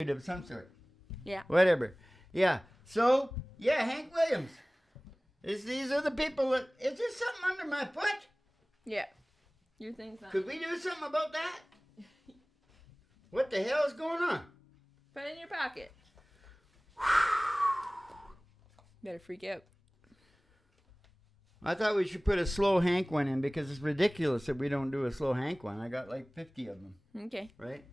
of some sort. Yeah. Whatever. Yeah. So, yeah, Hank Williams. These are the people that... Is there something under my foot? Yeah. You think so? Could we do something about that? What the hell is going on? Put it in your pocket. Better freak out. I thought we should put a slow Hank one in because it's ridiculous that we don't do a slow Hank one. I got like 50 of them. Okay. Right?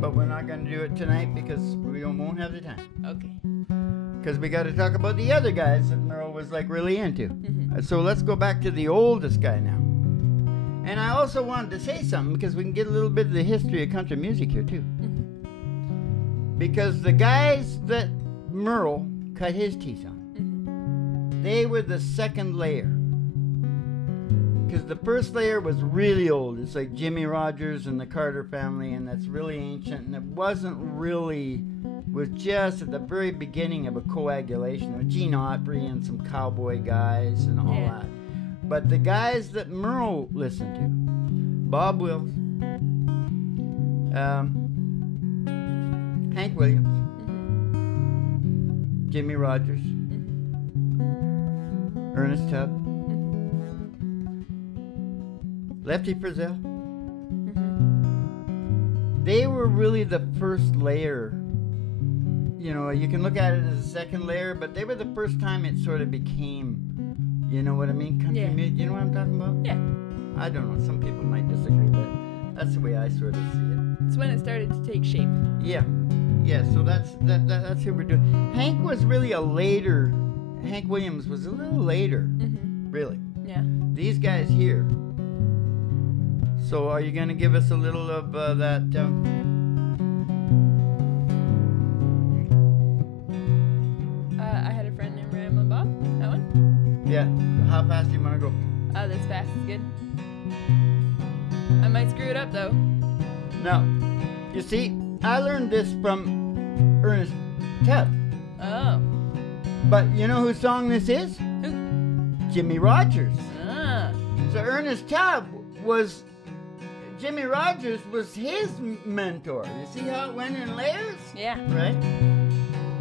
But we're not going to do it tonight because we won't have the time. Okay. Because we got to talk about the other guys that Merle was like really into. Mm-hmm. So let's go back to the oldest guy now. And I also wanted to say something because we can get a little bit of the history of country music here too. Mm-hmm. Because the guys that Merle cut his teeth on, they were the second layer. Because the first layer was really old. It's like Jimmy Rogers and the Carter family, and that's really ancient. And it wasn't really, was just at the very beginning of a coagulation with Gene Autry and some cowboy guys and all that. But the guys that Merle listened to, Bob Wills, Hank Williams, Jimmy Rogers, Ernest Tubb, Lefty Frizzell. They were really the first layer. You know, you can look at it as a second layer, but they were the first time it sort of became, you know what I mean? Country music. You know what I'm talking about? Yeah. I don't know. Some people might disagree, but that's the way I sort of see it. It's when it started to take shape. Yeah. Yeah, so that's who we're doing. Hank was really a later... Hank Williams was a little later, really. Yeah. These guys here. So are you going to give us a little of that? I had a friend named Ramblin' Bob. That one? Yeah. How fast do you want to go? This fast is good. I might screw it up, though. No. You see, I learned this from Ernest Tubb. Oh. But you know whose song this is? Who? Jimmy Rogers. Ah. So Ernest Tubb was... Jimmy Rogers was his mentor. You see how it went in layers? Yeah. Right?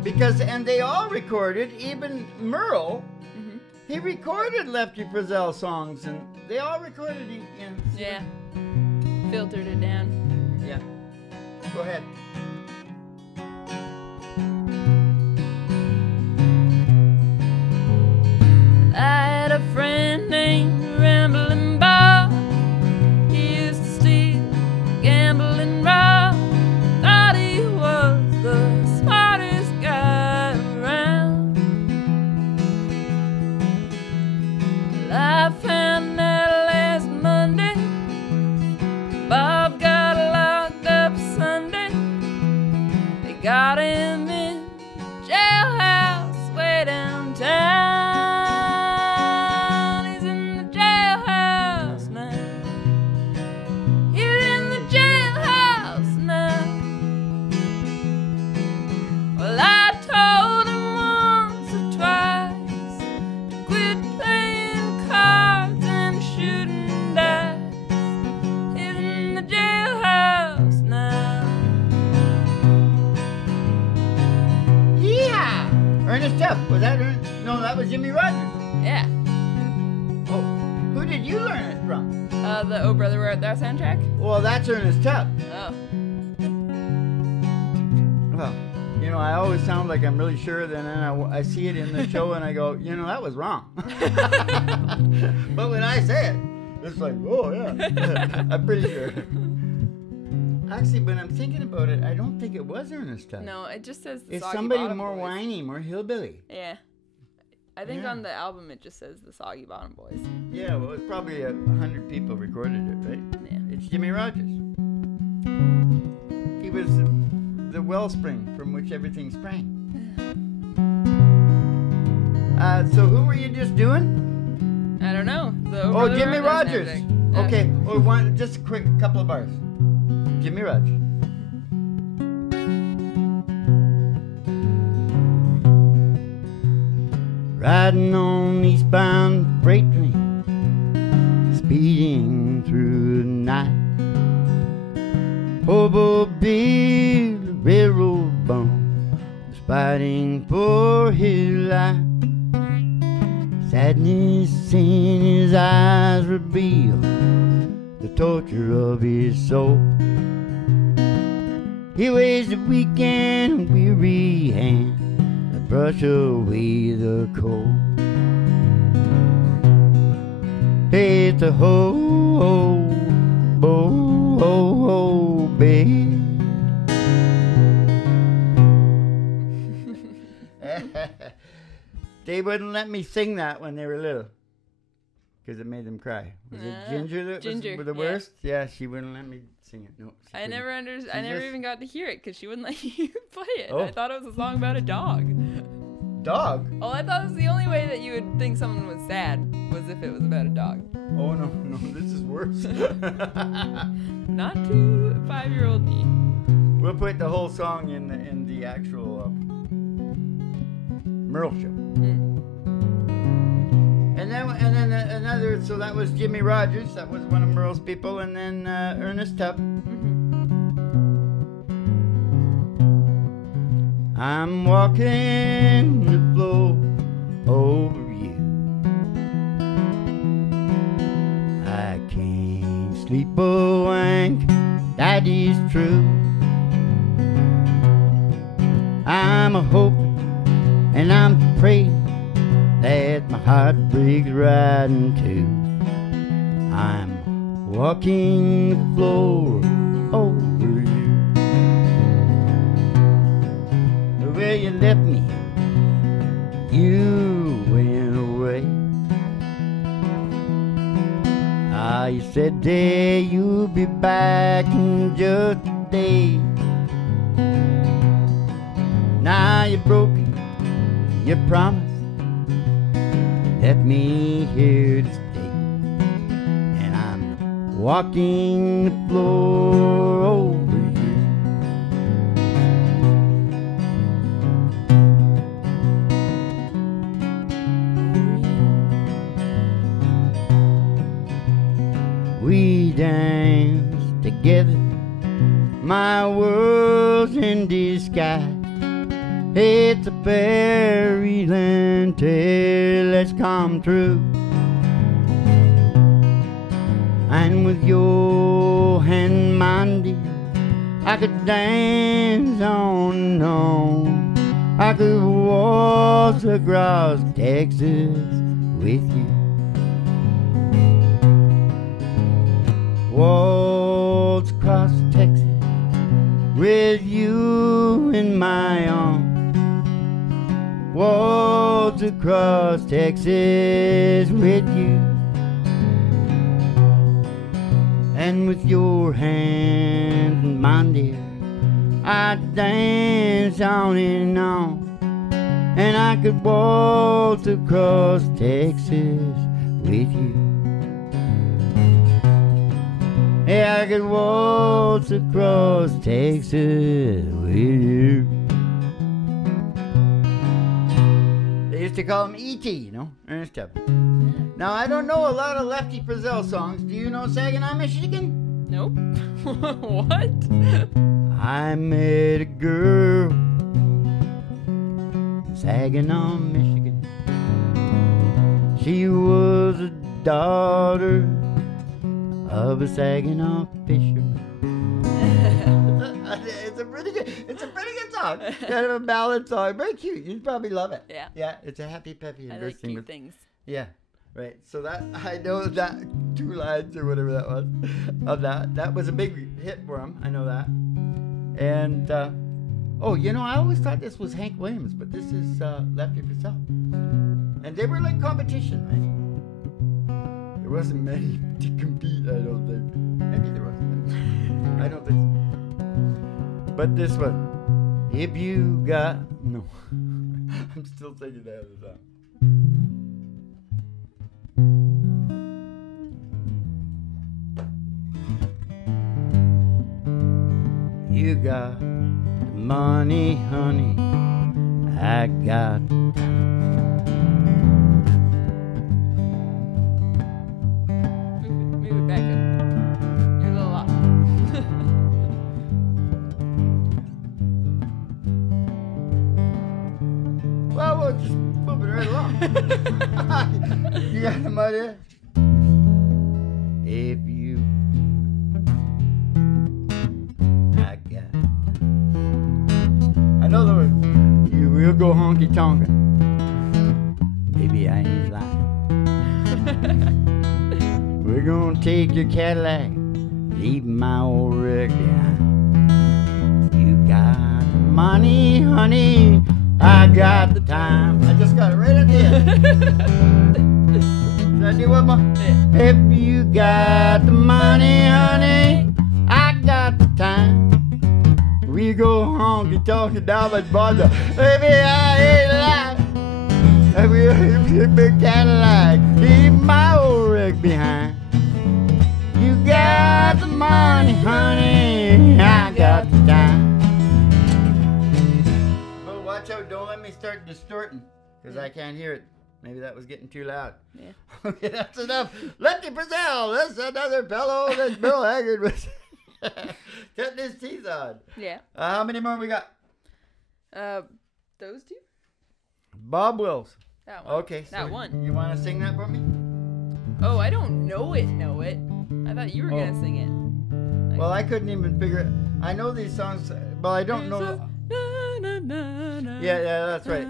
Because, and they all recorded, even Merle, he recorded Lefty Frizzell songs, and they all recorded it. Yeah. Filtered it down. Yeah. Go ahead. I had a friend named Ramblin' Bob. He used to steal, gamble and rob. Thought he was the smartest guy around. Well, I found out last Monday Bob got locked up Sunday. They got him in jailhouse way downtown. Ernest Tubb. Was that Ernest? No, that was Jimmy Rogers. Yeah. Oh, who did you learn it from? The Oh Brother, Where Art Thou soundtrack. Well, that's Ernest Tubb. Oh. Well, you know, I always sound like I'm really sure, then I see it in the show and I go, you know, that was wrong. But when I say it, it's like, oh, yeah. I'm pretty sure. Actually, when I'm thinking about it, I don't think it was Ernest Tubb. No, it just says the It's Soggy somebody Bottom more Boys. whiny, more hillbilly. Yeah. I think on the album it just says the Soggy Bottom Boys. Yeah, well, it's probably 100 people recorded it, right? Yeah. It's Jimmy Rogers. He was the wellspring from which everything sprang. So who were you just doing? I don't know. Oh, Jimmy Rogers. Okay, just a quick couple of bars. Jimmy Rogers. Riding on eastbound freight train, speeding through the night. Hobo Bill, railroad fighting for his life. Sadness in his eyes revealed the torture of his soul. He raised a weak and weary hand to brush away the cold. Hey, it's a ho, babe. They wouldn't let me sing that when they were little because it made them cry. Was it Ginger that was the worst? Yeah, she wouldn't let me sing it. No, I never even got to hear it because she wouldn't let you play it. Oh. I thought it was a song about a dog. Dog? Oh, I thought it was the only way that you would think someone was sad was if it was about a dog. Oh, no, this is worse. Not to 5-year-old me. We'll put the whole song in the actual Merle show. And then another, so that was Jimmy Rogers, that was one of Merle's people, and then Ernest Tubb. I'm walking the floor over you. I can't sleep a wink, that is true. I'm a hoping and I'm praying that my heart breaks right in two. I'm walking the floor over you. The way you left me, you went away. Ah, you said that you'll be back in just a day. Now you're broken, you promised. Left me here to stay, and I'm walking the floor over you. We danced together, my world's in disguise. It's a fairyland tale that's come true. And with your hand, mine dear, I could dance on and on. I could waltz across Texas with you. Waltz across Texas with you in my arms. Waltz across Texas with you. And with your hand in mine, dear, I'd dance on and on. And I could waltz across Texas with you. Yeah, I could waltz across Texas with you. Used to call him E.T., you know, Ernest Tubb. Now, I don't know a lot of Lefty Frizzell songs. Do you know Saginaw, Michigan? Nope. What? I met a girl in Saginaw, Michigan. She was a daughter of a Saginaw fisherman. It's a pretty good song. Kind of a ballad song. Very cute. You'd probably love it. Yeah. Yeah, it's a happy, peppy, and I like cute things. Yeah, right. So that, I know that 2 lines or whatever that was of that. That was a big hit for him. I know that. And, oh, you know, I always thought this was Hank Williams, but this is Lefty Frizzell. And they were like competition, right? There wasn't many to compete, I don't think. Maybe there wasn't. I don't think so. But this one, if you got... No. I'm still thinking that other song. You got the money, honey. I got Move it back up. You're a little off. Well, we'll just move it right along. You got some idea? If you, I got. I know the word. You will go honky tonkin'. Maybe I ain't lying. We're gonna take your Cadillac, leave my old wreck behind. You got money, honey, I got the time. I just got it right at the end. Should I do one more? Yeah. If you got the money, honey, I got the time. We go honky tonkin' down my brother. Baby, I ain't lying. We'll hit a big Cadillac, leave my old wreck behind. You got the money, honey, I got the time. But watch out, don't let me start distorting, because I can't hear it. Maybe that was getting too loud. Yeah. Okay, that's enough. Lefty Brazil, that's another fellow that Bill Haggard was cutting his teeth on. Yeah. How many more we got? Those two? Bob Wills. That one. Okay. That so one. You want to sing that for me? Oh, I don't know it. I thought you were gonna sing it. Well, I couldn't even figure it. I know these songs, but I don't know. Yeah, that's right.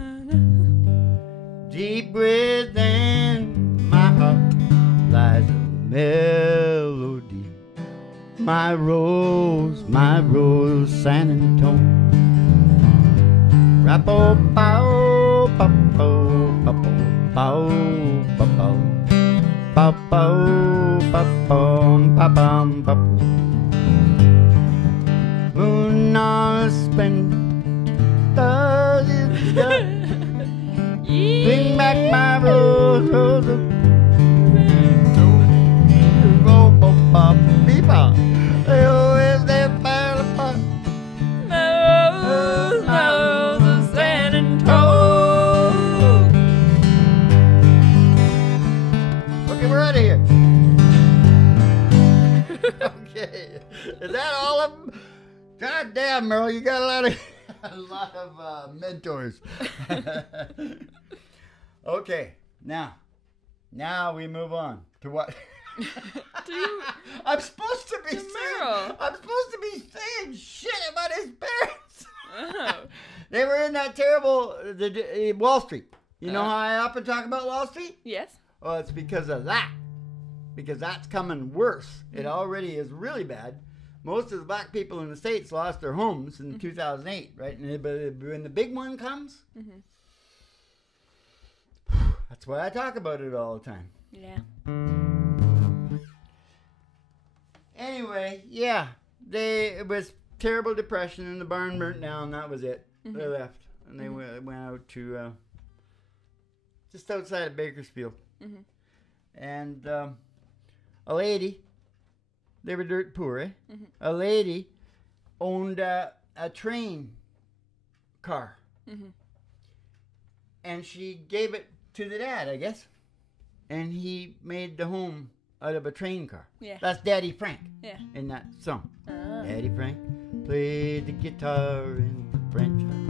Deep within my heart lies a melody. My rose, San Antonio. Rapo, pow, pow, pow, pow, pow, pow. Moon on a splendid bring back my rose, if they fell apart. My rose of San Antonio. Okay, we're out of here. Okay, is that all of them? God damn, Merle, you got a lot of mentors. Okay, now we move on to what? I'm supposed to be saying shit about his parents. Oh. They were in that terrible Wall Street. You know how I often talk about Wall Street? Yes. Well, it's because of that. Because that's coming worse. It already is really bad. Most of the black people in the States lost their homes in 2008, right? And when the big one comes, that's why I talk about it all the time. Yeah. Anyway, yeah, it was terrible depression and the barn burnt down. That was it. They left and they went out to just outside of Bakersfield. And a lady, they were dirt poor, eh? A lady owned a train car. And she gave it to the dad, I guess. And he made the home out of a train car. Yeah. That's Daddy Frank. Yeah. In that song. Daddy Frank played the guitar in the French horn.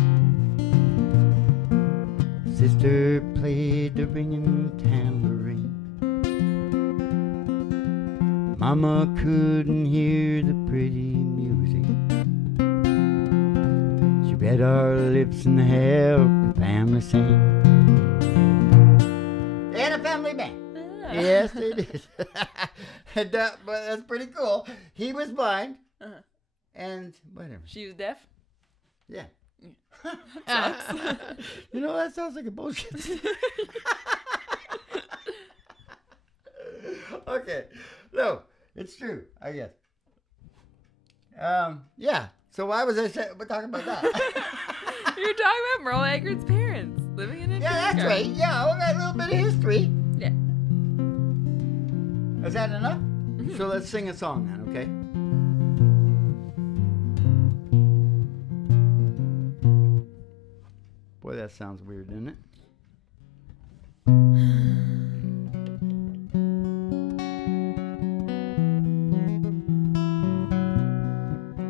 Sister played the ringing tambourine. Mama couldn't hear the pretty music. She read our lips and helped the family sing. They had a family band. Yes, they did. But that's pretty cool. He was blind. And whatever. She was deaf? Yeah. Sucks. You know, that sounds like a bullshit. Okay. No, it's true, I guess. Yeah. So why was I talking about that? You were talking about Merle Haggard's parents living in a Yeah, that's train right. Yeah, we got a little bit of history. Yeah. Is that enough? So let's sing a song then, okay? Boy, that sounds weird, doesn't it?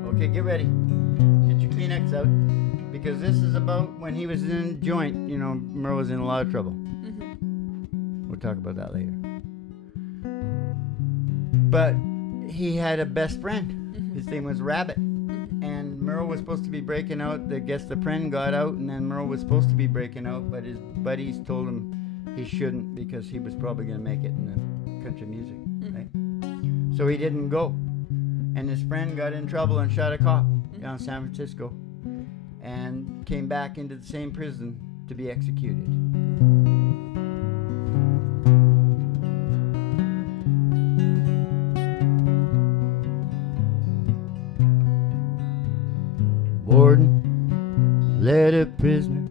Okay, get ready. Get your Kleenex out. because this is about when he was in a joint. You know, Merle was in a lot of trouble. We'll talk about that later. But he had a best friend. His name was Rabbit. And Merle was supposed to be breaking out. I guess the friend got out, and then Merle was supposed to be breaking out, but his buddies told him he shouldn't because he was probably going to make it in the country music, right? So he didn't go. And his friend got in trouble and shot a cop down in San Francisco and came back into the same prison to be executed. Warden led a prisoner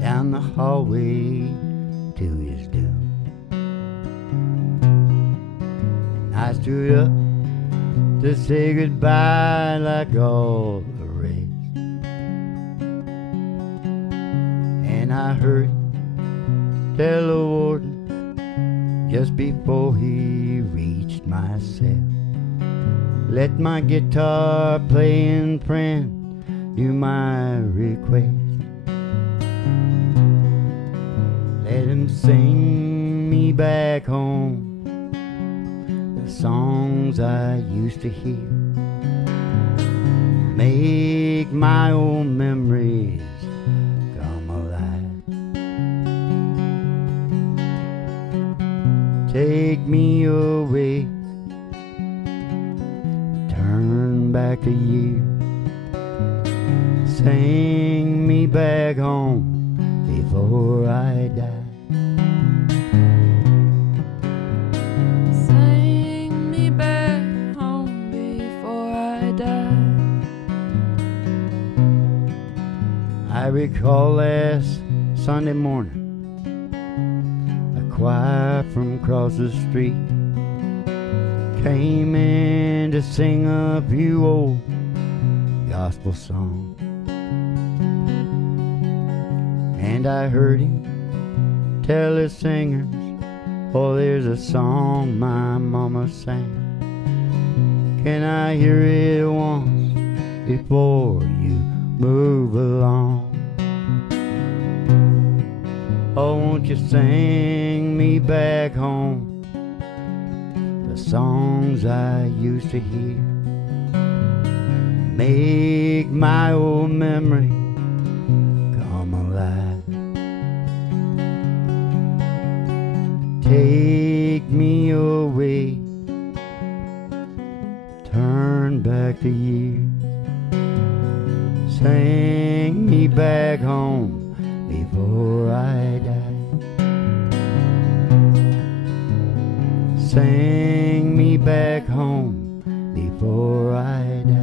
down the hallway to his doom. And I stood up to say goodbye like all the rest. And I heard him tell the warden just before he reached my cell, let my guitar playing friend do my request. Let him sing me back home the songs I used to hear, make my old memories come alive. Take me away, turn back the year, sing me back home before I die. Sing me back home before I die. I recall last Sunday morning, a choir from across the street came in to sing a few old gospel songs. And I heard him tell the singers, oh, there's a song my mama sang. Can I hear it once before you move along? Oh, won't you sing me back home the songs I used to hear, make my old memory come alive. Take me away, turn back the years, sing me back home before I die. Sing me back home before I die.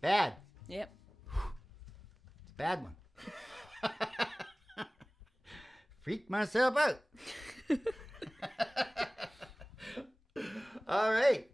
Bad. Yep. Bad one. Freaked myself out. All right.